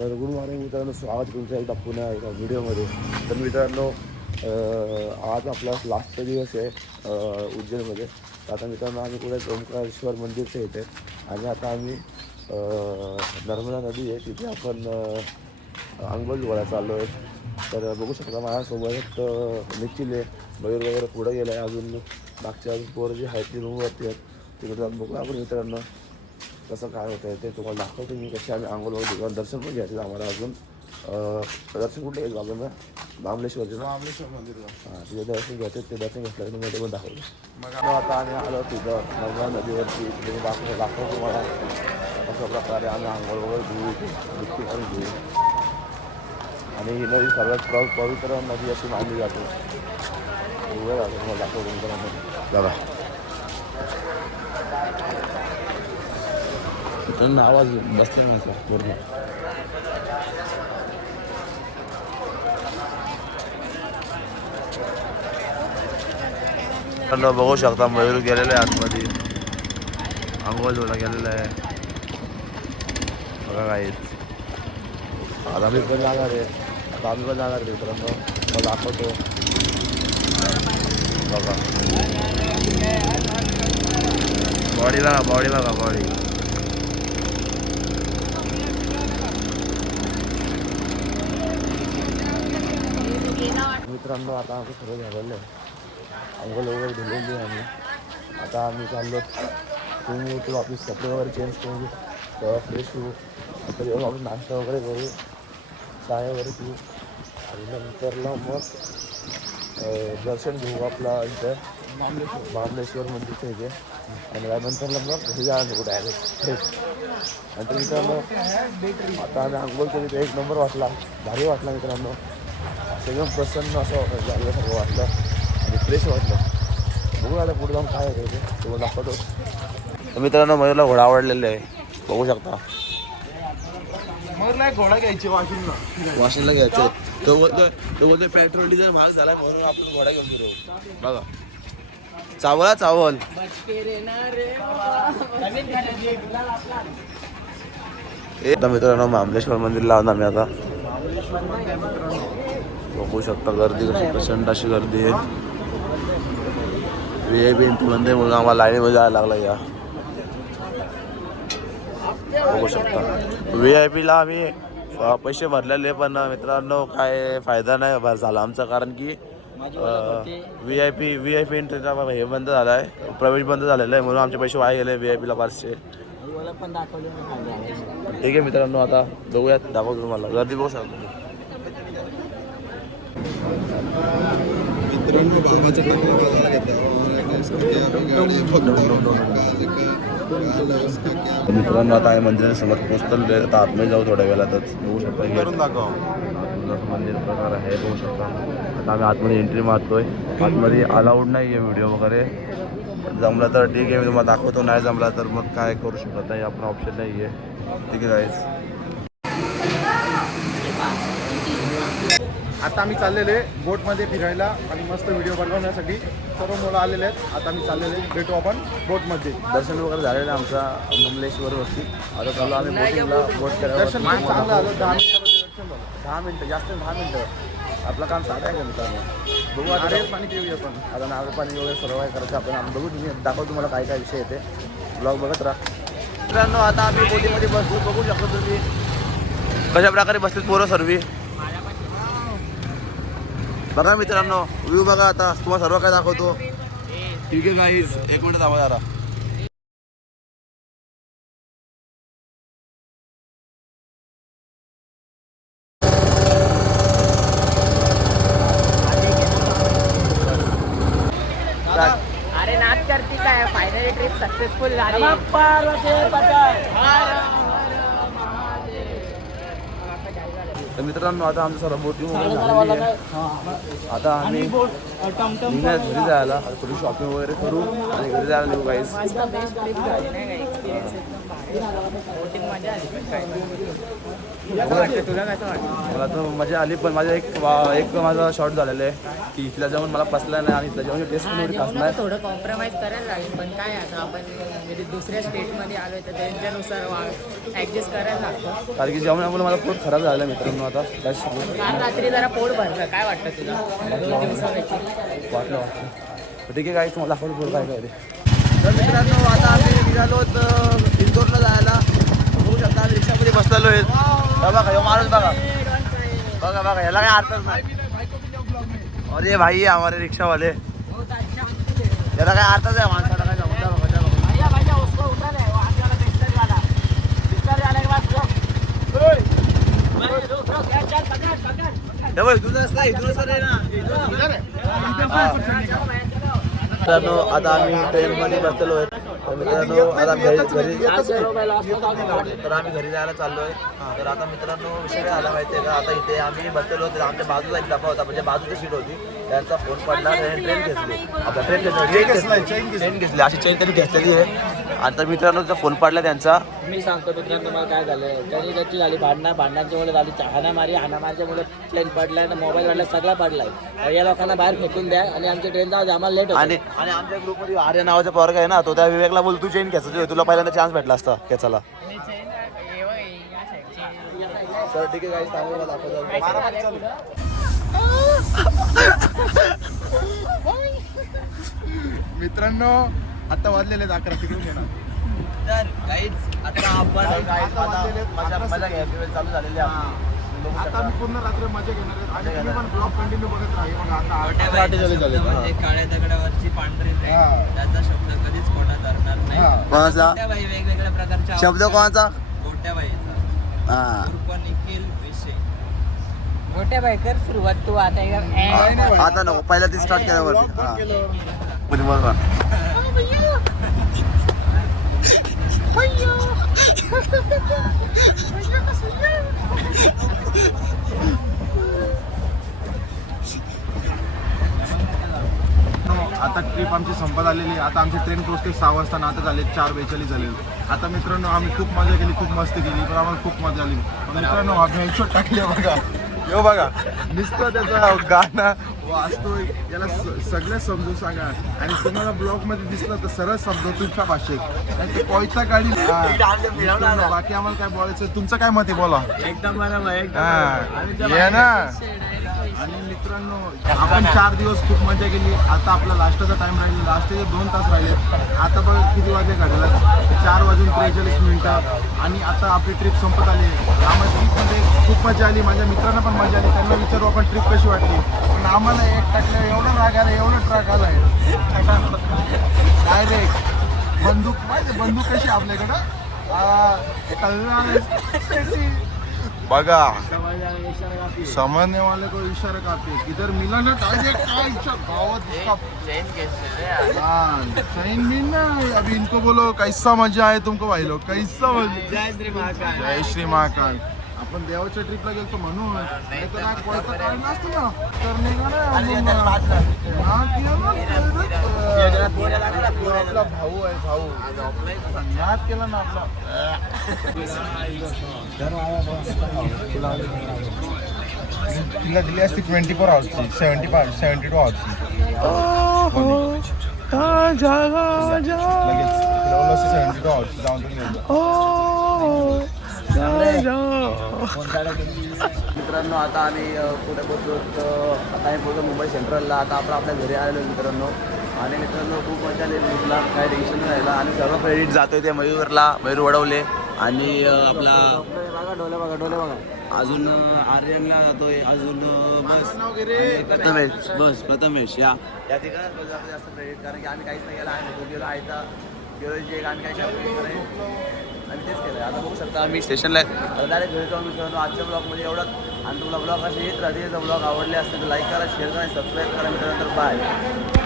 तर good morning मित्रांनो, स्वागत तुमचं एकदा पुन्हा एका व्हिडिओमध्ये. तर मित्रांनो, आज आपला लास्टचा दिवस आहे उज्जैनमध्ये. तर आता मित्रांनो आम्ही पुढे ओंकारेश्वर मंदिरच्या इथे आणि आता आम्ही नर्मदा नदी आहे तिथे आपण अंघोळ धुवायला चाललो आहे. तर बघू शकता माझ्यासोबत निखिल आहे, मयूर वगैरे पुढं गेलं आहे. अजून मागच्या अजून पोरं जी आहेत ती रूमवरती आहेत. तिकडे जाऊन बघू आपण मित्रांनो कसं काय होतं आहे ते तुम्हाला दाखवतो मी. कसे आम्ही अंघोळ वगैरे दर्शन पण घ्यायचं आम्हाला. अजून दर्शन कुठे येईल बाबा महाबळेश्वरचे मंदिर. हां, तिथे दर्शन घ्यायचं. ते दर्शन घेतलं तुम्ही ते पण दाखवलं. मग आता आम्ही आलो तिथं नर्मदा नदीवरती. तिथे दाखवतो तुम्हाला कशा प्रकारे आम्ही अंघोळ वगैरे धुवू आणि घेऊ. आणि ही नदी सगळ्यात पवित्र नदी अशी मानली जाते. उभं झालं तुम्हाला दाखवतो मित्रांनो बघा. त्यांना आवाज बसला नव्हता बरोबर. बघू शकता मयूर गेलेला आहे आतमध्ये, अंघोळ धुवायला गेलेला आहे बघा काहीच. आता आम्ही पण जाणार आहे. आता आम्ही पण जाणार आहे मित्रांनो, मला दाखवतो बघा. बॉडी बघा, बॉडी बघा, बॉडी. मित्रांनो आता आमचं सगळं झालेलं आहे. अंघोळ वगैरे धुलेली आहे आम्ही. आता आम्ही चाललो तुम्ही ते वापस कपडे वगैरे चेंज करू, तेव्हा फ्रेश होऊ. नंतर येऊन आपण नाश्ता वगैरे करू, चाय वगैरे पिऊ आणि नंतरला मग दर्शन घेऊ आपला इथं महाबळेश्वर मंदिरचं इथे. आणि त्यानंतरला मग घरी जाणार कुठं आहे नंतर मित्रांनो. आता आम्ही अंघोळ केली तर एक नंबर वाटला, भारी वाटला मित्रांनो. एकदम प्रसन्न असं झाल्यासारखं वाटलं आणि फ्रेश वाटलं. बघू आता पुढे जाऊन काय होतं ते तुम्हाला दाखवतो. मित्रांनो मयूरला घोडा आवडलेला आहे बघू शकता. मयूरला एक घोडा घ्यायची वाशिमला घ्यायचं. तो बोलतो पेट्रोल डिझेल महाग झाला म्हणून आपण घोडा घेऊन गेलो बघा. चावला चावल. मित्रांनो महाबळेश्वर मंदिरला आहोत आम्ही आता. बघू शकता गर्दी कशी प्रचंड अशी गर्दी आहे. VIP एंट्री बंद म्हणून आम्हाला लाईनीमध्ये जायला लागला. या बघू शकता VIP ला आम्ही पैसे भरलेले, पण मित्रांनो काय फायदा नाही झाला आमचा. कारण की VIP एंट्रीचा हे बंद झाला आहे, प्रवेश बंद झालेला आहे म्हणून आमचे पैसे वाया गेले VIP ला पाचशे. ठीक आहे मित्रांनो, आता बघूयात दाखवतो तुम्हाला गर्दी बघू शकतो. मित्रांनो आता आहे मंदिराच्या समोर पोहोचतले. आता आतमध्ये जाऊ थोड्या वेळातच. बघू शकता मंदिर प्रकार आहे बघू शकता. आता आम्ही आतमध्ये एंट्री मारतोय. आतमध्ये अलाउड नाही आहे व्हिडिओ वगैरे. जमलं तर ठीक आहे मी तुम्हाला दाखवतो, नाही जमला तर मग काय करू शकत नाही, आपण ऑप्शन नाही आहे. ठीक आहे गाईज. आता आम्ही चाललेले बोटमध्ये फिरायला आणि मस्त व्हिडिओ बनवण्यासाठी. सर्व मुलं आलेले आहेत. आता आम्ही चाललेले, भेटू आपण बोटमध्ये. दर्शन वगैरे झालेलं आमचा महाबळेश्वरवरती. आता चालू आम्ही बोटिंगला. बोट दर्शन खूप चांगलं आलं. 10 मिनिटामध्ये दर्शन झालं. 10 मिनटं, जास्त 10 मिनटं. आपलं काम साधं आहे का मित्रांनो. बघू आता नारळ पाणी पिऊया आपण. आता नारळ पाणी वगैरे सर्व काय करायचं आपण बघू. तुम्ही दाखवतो तुम्हाला काय काय विषय येते. ब्लॉग बघत राहा मित्रांनो. आता आम्ही बोटीमध्ये बसलो बघू शकतो तुम्ही कशा प्रकारे बसतील पोरं सर्वी बघा मित्रांनो. व्ह्यू बघा. आता तुम्हाला सर्व काय दाखवतो. ठीक आहे गाईज, एक मिनिट थांबा जरा. अरे नाच करती काय. फायनली ट्रिप सक्सेसफुल झाली. तर मित्रांनो आता आमचं सर्व बोटिंग वगैरे झालेली आहे. आता आम्ही निघणार घरी जायला आता थोडी शॉपिंग वगैरे करू आणि घरी जायला निघू गाईस. मस्त बेस्ट ट्रिप झाली नाही का एक्सपिरियन्स एकदम भारी. बोटिंग मजा आली पण काय कसं वाटतं तुला कसं वाटतं? मला तर मजा आली पण माझा एक माझा शॉर्ट झालेला आहे की इथल्या जाऊन मला पसला नाही आणि इथल्या जाऊन टेस्ट पण एवढी खास जेवणाला नाही. थोडं कॉम्प्रोमाइज करायला लागेल पण काय आता आपण म्हणजे दुसऱ्या स्टेटमध्ये आलो तर त्यांच्यानुसार ॲडजस्ट करायला लागतं. कारण की जेवणामुळे मला पोट खराब झालं मित्रांनो. आता काय सांगू काल रात्री जरा पोट भरलं. काय वाटतं तुला 2 दिवसापैकी? वाटलं तर ठीक आहे काय तुम्हाला दाखवतो पुढं काय काय ते. तर मित्रांनो आता आम्ही निघालो इंदोरला जायला. बघू शकता आम्ही रिक्षामध्ये बसलेलो आहे. बघा ह्यो माणूस बघा बघा बघा याला काय अर्थच नाही. अरे भाई हमारे रिक्षा वाले याला काय अर्थच आहे माणसाला काय जमता बघा. मित्रांनो आता आम्ही ट्रेनमध्ये बसलेलो आहे. तर मित्रांनो आता तर आम्ही घरी जायला चाललो आहे. तर आता मित्रांनो विषय काय आला माहिती आहे का, आता इथे आम्ही बसलेलो तर आमच्या बाजूला एक डबा होता म्हणजे बाजूची सीट होती. त्यांचा फोन पडला आणि ट्रेन घेतली. आपला चेन घेतली अशी चेन त्यांनी घेतलेली आहे. आता मित्रांनो त्याचा फोन पडला त्यांचा. मी सांगतो मित्रांनो मला काय झालं. त्यांनी त्याची झाली भांडणांच्यामुळे झाली हाणामारीच्यामुळे ट्रेन पडलाय ना मोबाईल वाढला सगळा पडलाय. या लोकांना बाहेर फेकून द्या आणि आमची ट्रेन जाऊ आम्हाला लेट आणि आमच्या ग्रुपमध्ये आर्य नावाचा पोरगा आहे ना, तो त्या विवेकला बोल तू चेन घ्यायचं तुला पहिल्यांदा चान्स भेटला असता खेचायला. सर ठीक आहे काही सांगू मला दाखवतो. मित्रांनो आता वाजलेले 11 तिकडून येणार. तर काहीच आता आपण मजा घ्यायची वेळ चालू झालेली आहे. आता मी पूर्ण रात्र मजा घेणार आहे आणि तुम्ही पण ब्लॉग कंटिन्यू बघत राहा. बघा आता म्हणजे काळ्या दगडावरची पांढरी रेघ, त्याचा शब्द कधीच कोणात धरणार नाही. कोणाचा गोट्याबाई वेगवेगळ्या प्रकारच्या शब्द कोणाचा गोट्याबाईचा उर्फ निखिल विषय. मोठ्या बायकर सुरुवात तू आता आता नको पहिला ती स्टार्ट केल्यावरती बरोबर. आता ट्रिप आमची संपत आलेली आहे. आता आमची ट्रेन पोहोचते 6 वाजता आणि आता झाले 4:42 झाले. आता मित्रांनो आम्ही खूप मजा केली, खूप मस्ती केली, पण आम्हाला खूप मजा आली. मित्रांनो आम्ही हेडशॉट टाकले बघा. यो बघा नुसतं त्याचा गाणं वाजतोय. याला सगळं समजून सांगा आणि तुम्हाला ब्लॉगमध्ये दिसलं तर सरळ समजतो तुमच्या भाषेत नाही ते कोयता गाडी. बाकी आम्हाला काय बोलायचं तुमचं काय मत आहे बोला. एकदम बरोबर ये ना. आणि मित्रांनो आपण 4 दिवस खूप मजा केली. आता आपला लास्टचा टाइम राहिला. लास्टचे 2 तास राहिले. आता बघ किती वाजले घडला 4:43 आणि आता आपली ट्रिप संपत आली. आम्हाला ट्रिपमध्ये खूप मजा आली. माझ्या मित्रांना पण मजा आली. त्यांना विचारू आपण ट्रिप कशी वाटली. पण आम्हाला एक टाकलं एवढं राग आला एवढं ट्रक आलाय डायरेक्ट बंदूक माहिती बंदूक कशी आपल्याकडं बघा सामान्य वाले को इशारा करते किधर मिला ना गावात सैन भी ना. अभी इनको बोलो कैसा मजा आहे तुमको भाई लोग कैसा मजा. जय श्री महाकाल. आपण देवाच्या ट्रिपला गेलो म्हणून नाही तर ना कोणतं काय नसतं ना तर आपला भाऊ आहे भाऊ याद केला ना आपला. तिला दिली असती 24 आवर्सची 72 आवर्सची लगेच 72 आवर्स जाऊन मित्रांनो आता आम्ही कुठे पोहोचलो आता आम्ही पोहोचलो मुंबई सेंट्रलला. आता आपण आपल्या घरी आलेलो मित्रांनो. आणि मित्रांनो खूप मजा आली ट्रिपला काही टेन्शन नाही राहिला. आणि सर्व क्रेडिट जातोय ते मयूर वडवले आणि आपला डोले बघा अजून आर्यनला जातोय अजून प्रथमेश या ठिकाणी जास्त क्रेडिट कारण की आम्ही काहीच नाही केलं. आम्ही गेलो आयता गेलो जे आम्ही काही आम्ही तेच केलं. आता बघू शकता आम्ही स्टेशनला डायरेक्ट घरी जाऊन मित्रांनो आजच्या ब्लॉगमध्ये एवढंच. आणि तुम्हाला ब्लॉग असे येत राहते ब्लॉग आवडले असतील तर लाईक करा शेअर करा सबस्क्राईब करा मित्रांनो. बाय.